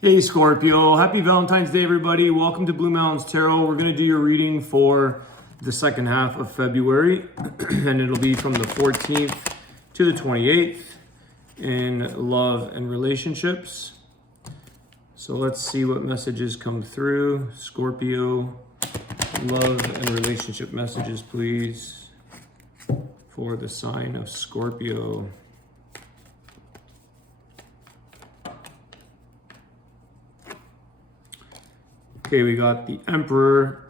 Hey Scorpio, happy Valentine's Day everybody. Welcome to Blue Mountains Tarot. We're going to do your reading for the second half of February and it'll be from the 14th to the 28th in love and relationships. So let's see what messages come through. Scorpio, love and relationship messages please for the sign of Scorpio. Okay, we got the Emperor,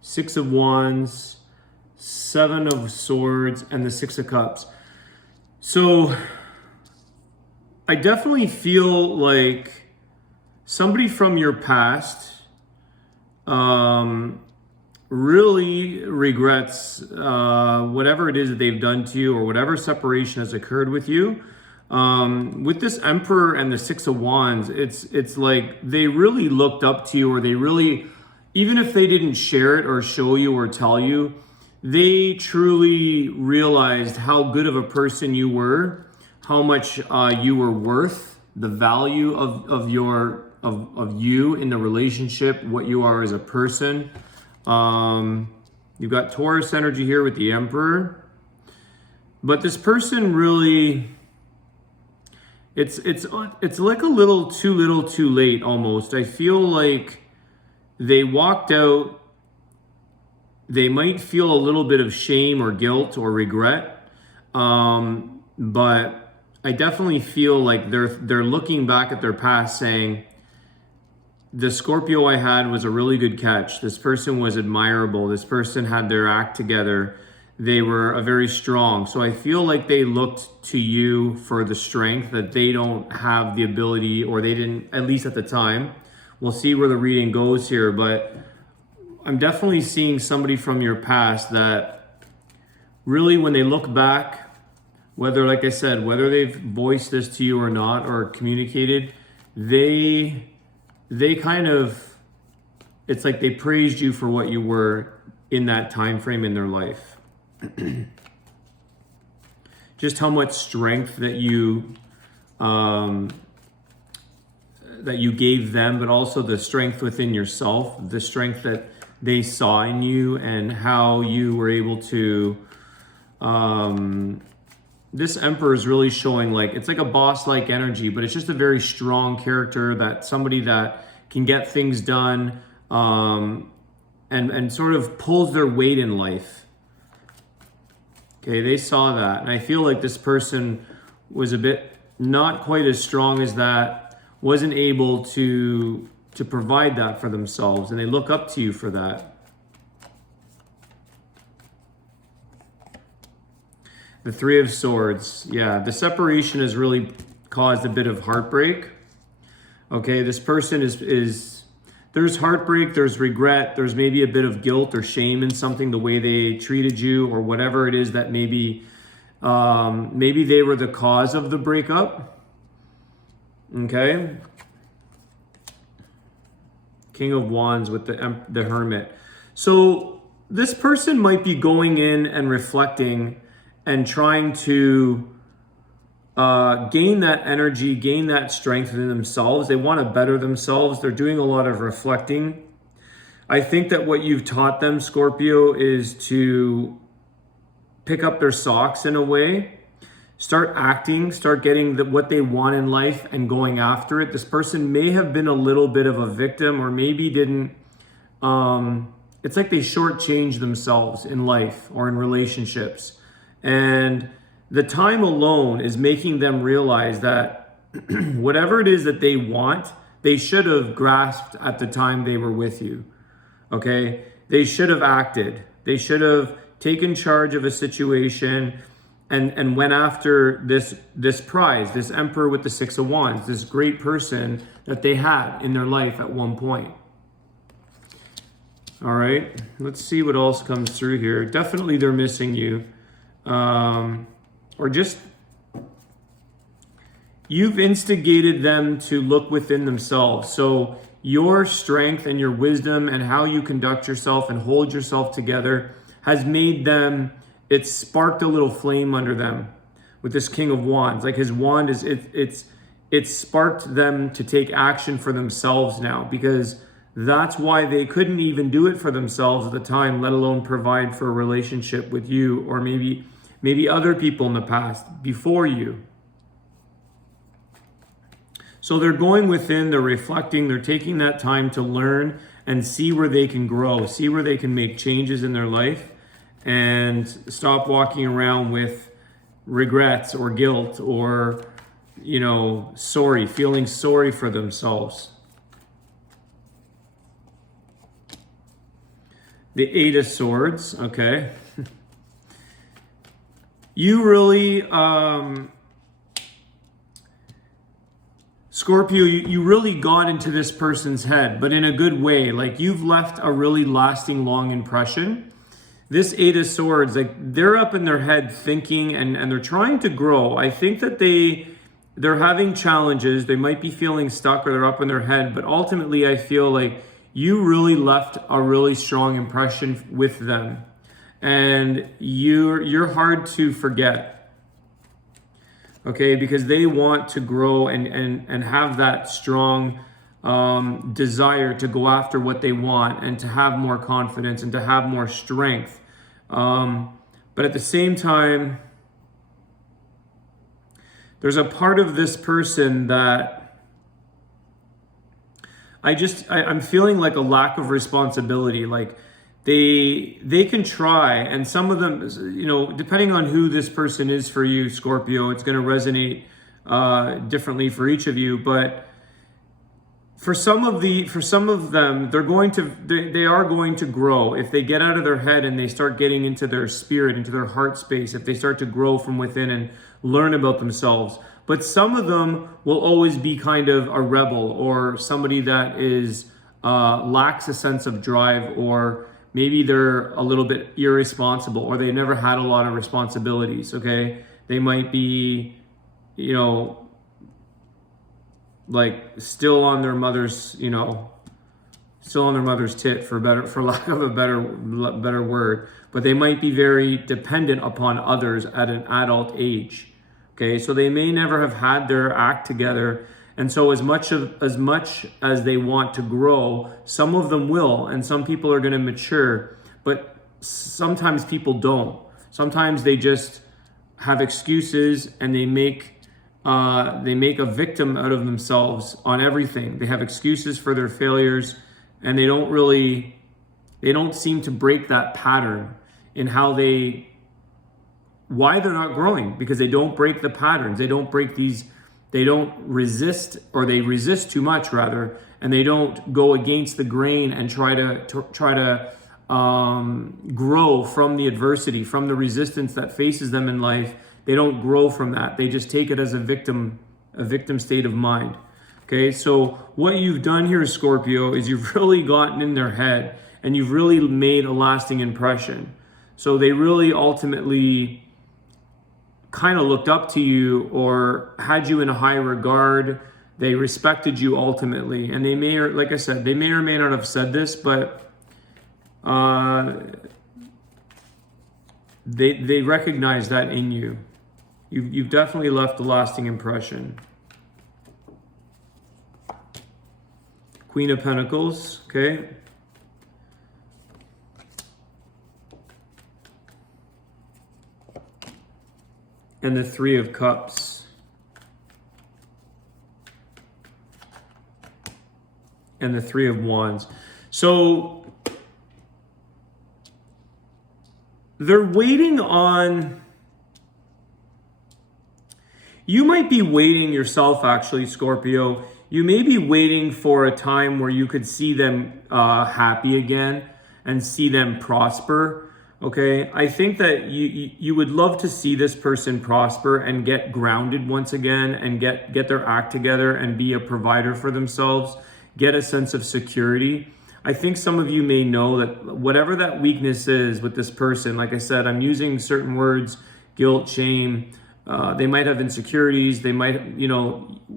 Six of Wands, Seven of Swords, and the Six of Cups. So I definitely feel like somebody from your past really regrets whatever it is that they've done to you or whatever separation has occurred with you. With this Emperor and the Six of Wands, it's like they really looked up to you, or they really, even if they didn't share it or show you or tell you, they truly realized how good of a person you were, how much you were worth, the value of you in the relationship, what you are as a person. You've got Taurus energy here with the Emperor, but this person really, it's like a little too late almost. I feel like they walked out. They might feel a little bit of shame or guilt or regret, but I definitely feel like they're looking back at their past saying, the Scorpio I had was a really good catch. This person was admirable. This person had their act together. They were a very strong. So I feel like they looked to you for the strength that they don't have the ability, or they didn't, at least at the time. We'll see where the reading goes here, but I'm definitely seeing somebody from your past that really, when they look back, whether, like I said, whether they've voiced this to you or not, or communicated, they kind of, it's like they praised you for what you were in that time frame in their life. Just how much strength that you gave them, but also the strength within yourself, the strength that they saw in you, and how you were able to, this Emperor is really showing, like, it's like a boss-like energy, but it's just a very strong character, that somebody that can get things done, and sort of pulls their weight in life. Okay, they saw that, and I feel like this person was a bit not quite as strong as that, wasn't able to provide that for themselves, and they look up to you for that. The Three of Swords, yeah, the separation has really caused a bit of heartbreak. Okay, this person is there's heartbreak, there's regret, there's maybe a bit of guilt or shame in something, the way they treated you, or whatever it is that maybe they were the cause of the breakup. Okay. King of Wands with the Hermit. So this person might be going in and reflecting and trying to gain that energy, gain that strength within themselves. They want to better themselves. They're doing a lot of reflecting. I think that what you've taught them, Scorpio, is to pick up their socks in a way, start acting, start getting what they want in life and going after it. This person may have been a little bit of a victim, or maybe didn't, it's like they shortchanged themselves in life or in relationships. And the time alone is making them realize that whatever it is that they want, they should have grasped at the time they were with you. Okay? They should have acted. They should have taken charge of a situation and went after this prize, this Emperor with the Six of Wands, this great person that they had in their life at one point. All right, let's see what else comes through here. Definitely they're missing you. Or just, you've instigated them to look within themselves. So your strength and your wisdom and how you conduct yourself and hold yourself together has made them, it's sparked a little flame under them with this King of Wands. Like his wand is, it sparked them to take action for themselves now, because that's why they couldn't even do it for themselves at the time, let alone provide for a relationship with you, or maybe other people in the past before you. So they're going within, they're reflecting, they're taking that time to learn and see where they can grow, see where they can make changes in their life, and stop walking around with regrets or guilt or, feeling sorry for themselves. The Eight of Swords, okay. You really, Scorpio, you really got into this person's head, but in a good way. Like, you've left a really lasting, long impression. This Eight of Swords, like, they're up in their head thinking, and they're trying to grow. I think that they're having challenges. They might be feeling stuck, or they're up in their head, but ultimately I feel like you really left a really strong impression with them, and you're hard to forget. Okay, because they want to grow and have that strong desire to go after what they want, and to have more confidence and to have more strength. But at the same time, there's a part of this person that I'm feeling like a lack of responsibility. Like, they can try, and some of them, depending on who this person is for you, Scorpio, it's going to resonate differently for each of you. But for some of them, they are going to grow if they get out of their head and they start getting into their spirit, into their heart space. If they start to grow from within and learn about themselves. But some of them will always be kind of a rebel, or somebody that is lacks a sense of drive, or maybe they're a little bit irresponsible, or they never had a lot of responsibilities, okay? They might be, like still on their mother's, tit, for lack of a better word. But they might be very dependent upon others at an adult age, okay? So they may never have had their act together. And so as much as they want to grow, some of them will, and some people are going to mature, but sometimes people don't. Sometimes they just have excuses, and they make a victim out of themselves on everything. They have excuses for their failures, and they don't seem to break that pattern in why they're not growing, because they don't break the patterns. They don't resist, or they resist too much rather, and they don't go against the grain and try to grow from the adversity, from the resistance that faces them in life. They don't grow from that. They just take it as a victim state of mind. Okay, so what you've done here, Scorpio, is you've really gotten in their head, and you've really made a lasting impression. So they really ultimately kind of looked up to you, or had you in a high regard. They respected you ultimately, and they may, like I said, they may or may not have said this, but they recognize that in you. You've definitely left a lasting impression. Queen of Pentacles, okay? And the Three of Cups. And the Three of Wands. So they're waiting on... You might be waiting yourself, actually, Scorpio. You may be waiting for a time where you could see them happy again and see them prosper. Okay, I think that you would love to see this person prosper and get grounded once again, and get their act together and be a provider for themselves, get a sense of security. I think some of you may know that whatever that weakness is with this person, like I said, I'm using certain words, guilt, shame, they might have insecurities, they might,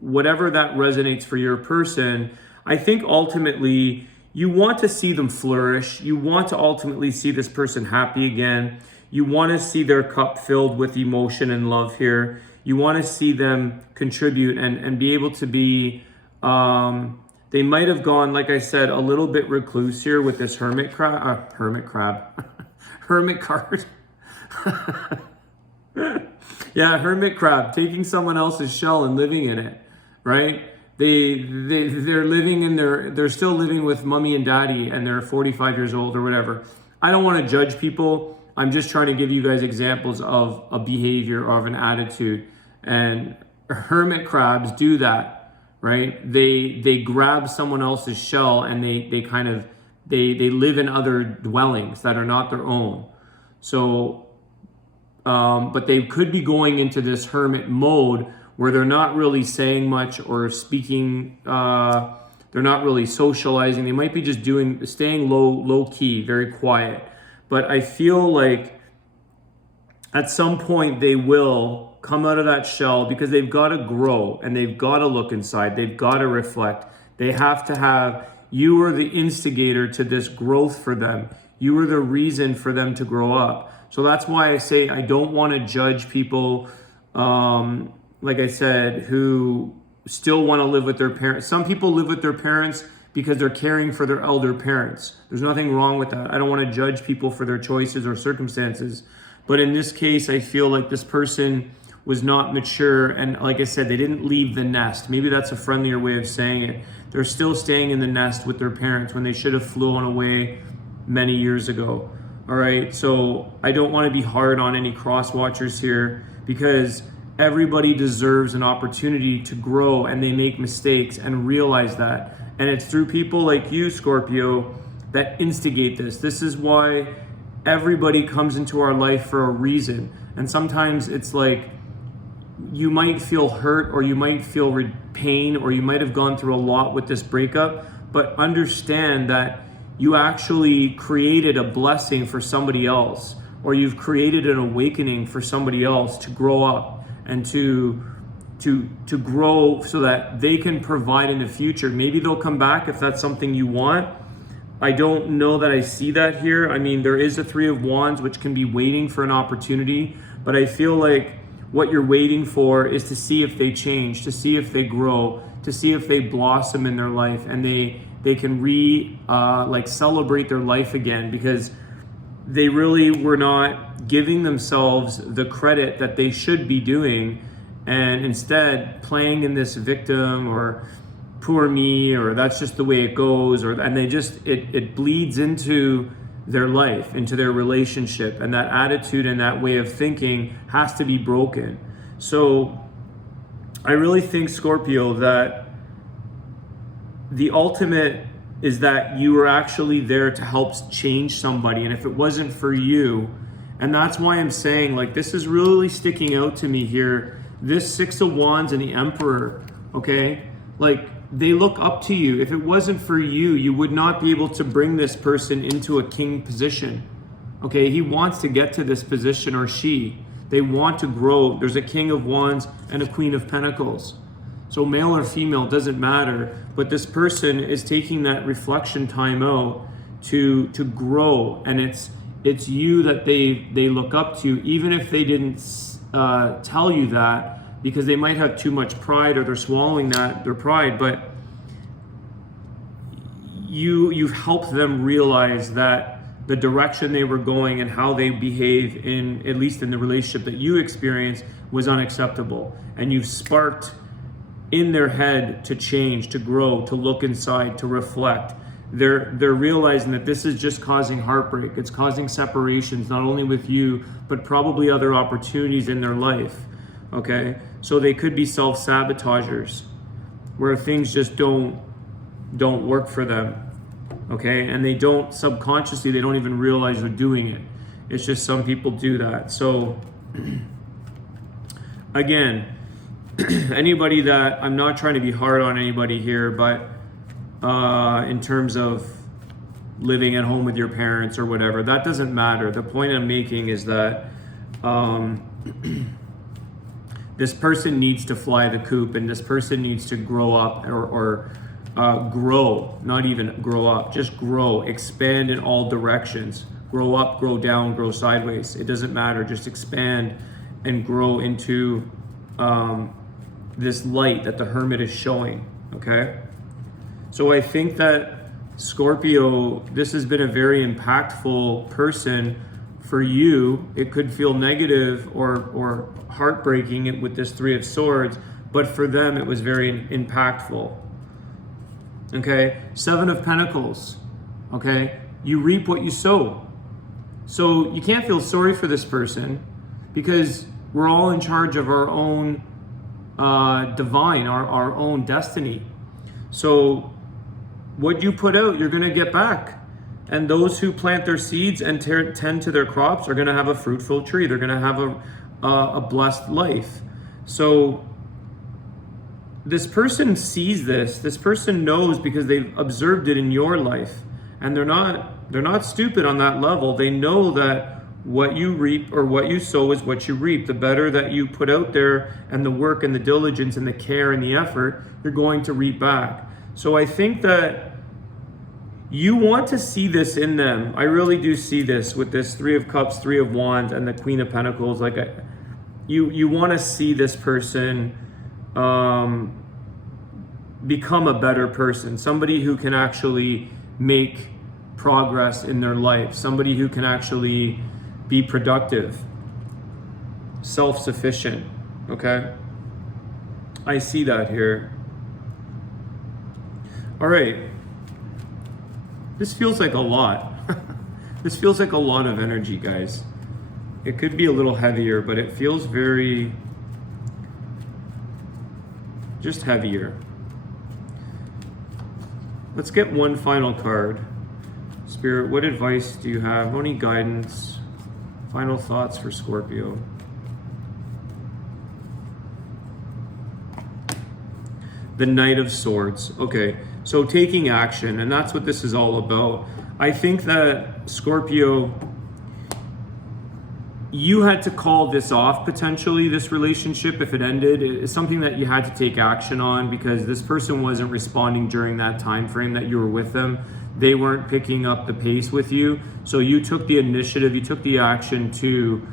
whatever that resonates for your person. I think ultimately you want to see them flourish. You want to ultimately see this person happy again. You want to see their cup filled with emotion and love here. You want to see them contribute and be able to be, they might have gone, like I said, a little bit recluse here with this hermit crab, hermit card. Yeah, hermit crab, taking someone else's shell and living in it, right? They're living in they're still living with mommy and daddy, and they're 45 years old or whatever. I don't want to judge people. I'm just trying to give you guys examples of a behavior or of an attitude. And hermit crabs do that, right? They grab someone else's shell, and they kind of they live in other dwellings that are not their own. So but they could be going into this hermit mode where they're not really saying much or speaking, they're not really socializing. They might be just staying low key, very quiet. But I feel like at some point they will come out of that shell, because they've got to grow and they've got to look inside. They've got to reflect. They have to have, you are the instigator to this growth for them. You are the reason for them to grow up. So that's why I say I don't want to judge people, like I said, who still want to live with their parents. Some people live with their parents because they're caring for their elder parents. There's nothing wrong with that. I don't want to judge people for their choices or circumstances. But in this case, I feel like this person was not mature. And like I said, they didn't leave the nest. Maybe that's a friendlier way of saying it. They're still staying in the nest with their parents when they should have flown away many years ago. All right, so I don't want to be hard on any cross watchers here, because everybody deserves an opportunity to grow, and they make mistakes and realize that. And it's through people like you, Scorpio, that instigate this. This is why everybody comes into our life for a reason. And sometimes it's like you might feel hurt, or you might feel pain, or you might have gone through a lot with this breakup, but understand that you actually created a blessing for somebody else, or you've created an awakening for somebody else to grow up and to grow so that they can provide in the future. Maybe they'll come back if that's something you want. I don't know that I see that here. I mean, there is a Three of Wands, which can be waiting for an opportunity, but I feel like what you're waiting for is to see if they change, to see if they grow, to see if they blossom in their life, and they can celebrate their life again, because they really were not giving themselves the credit that they should be doing, and instead playing in this victim or poor me, or that's just the way it goes, and they just it bleeds into their life, into their relationship, and that attitude and that way of thinking has to be broken. So I really think, Scorpio, that the ultimate is that you were actually there to help change somebody. And if it wasn't for you, and that's why I'm saying, like, this is really sticking out to me here. This Six of Wands and the Emperor, okay? Like, they look up to you. If it wasn't for you, you would not be able to bring this person into a king position, okay? He wants to get to this position, or she. They want to grow. There's a King of Wands and a Queen of Pentacles. So male or female, doesn't matter. But this person is taking that reflection time out to grow. And it's you that they look up to, even if they didn't tell you that, because they might have too much pride, or they're swallowing their pride. But you've helped them realize that the direction they were going and how they behave, in at least in the relationship that you experienced, was unacceptable. And you've sparked in their head to change, to grow, to look inside, to reflect. They're realizing that this is just causing heartbreak. It's causing separations, not only with you, but probably other opportunities in their life, okay? So they could be self-sabotagers, where things just don't work for them, okay? And they don't, subconsciously, they don't even realize they're doing it. It's just some people do that. So again, anybody that, I'm not trying to be hard on anybody here, but in terms of living at home with your parents or whatever, that doesn't matter. The point I'm making is that this person needs to fly the coop, and this person needs to grow up, or grow, not even grow up, just grow, expand in all directions. Grow up, grow down, grow sideways. It doesn't matter. Just expand and grow into this light that the Hermit is showing, okay? So I think that Scorpio, this has been a very impactful person for you. It could feel negative or heartbreaking with this Three of Swords, but for them it was very impactful. Okay, Seven of Pentacles. Okay, you reap what you sow. So you can't feel sorry for this person because we're all in charge of our own divine, our own destiny. So what you put out, you're going to get back. And those who plant their seeds and tend to their crops are going to have a fruitful tree. They're going to have a blessed life. So this person sees this. This person knows because they've observed it in your life. And they're not stupid on that level. They know that what you reap or what you sow is what you reap. The better that you put out there and the work and the diligence and the care and the effort, you're going to reap back. So I think that you want to see this in them. I really do see this with this Three of Cups, Three of Wands, and the Queen of Pentacles. Like you want to see this person become a better person, somebody who can actually make progress in their life, somebody who can actually be productive, self-sufficient, okay? I see that here. All right. This feels like a lot. This feels like a lot of energy, guys. It could be a little heavier, but it feels very, just heavier. Let's get one final card. Spirit, what advice do you have? Any guidance? Final thoughts for Scorpio. The Knight of Swords. Okay, so taking action, and that's what this is all about. I think that Scorpio, you had to call this off potentially, this relationship, if it ended. It's something that you had to take action on because this person wasn't responding during that time frame that you were with them. They weren't picking up the pace with you. So you took the initiative, you took the action to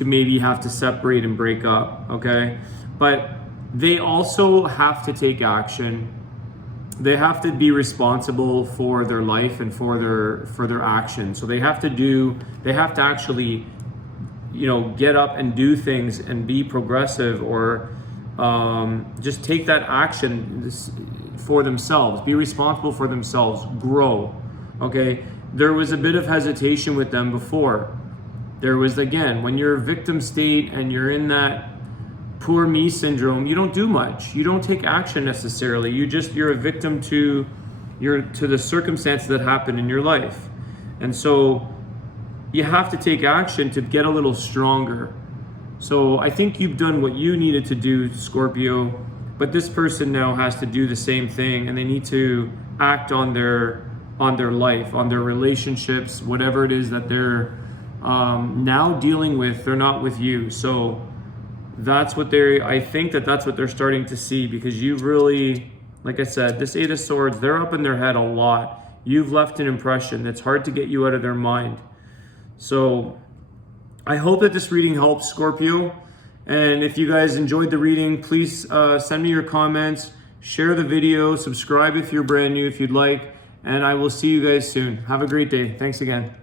maybe have to separate and break up, okay? But they also have to take action. They have to be responsible for their life and for their actions. So they have to actually, get up and do things and be progressive, or just take that action for themselves, be responsible for themselves, grow, okay? There was a bit of hesitation with them before. There was, again, when you're a victim state and you're in that poor me syndrome, you don't do much. You don't take action necessarily. You're a victim to the circumstances that happen in your life. And so you have to take action to get a little stronger. So I think you've done what you needed to do, Scorpio, but this person now has to do the same thing, and they need to act on their life, on their relationships, whatever it is that they're now dealing with. They're not with you. So that's what I think that's what they're starting to see, because you've really, like I said, this Eight of Swords, they're up in their head a lot. You've left an impression that's hard to get you out of their mind. So I hope that this reading helps, Scorpio. And if you guys enjoyed the reading, please send me your comments, share the video, subscribe if you're brand new, if you'd like, and I will see you guys soon. Have a great day. Thanks again.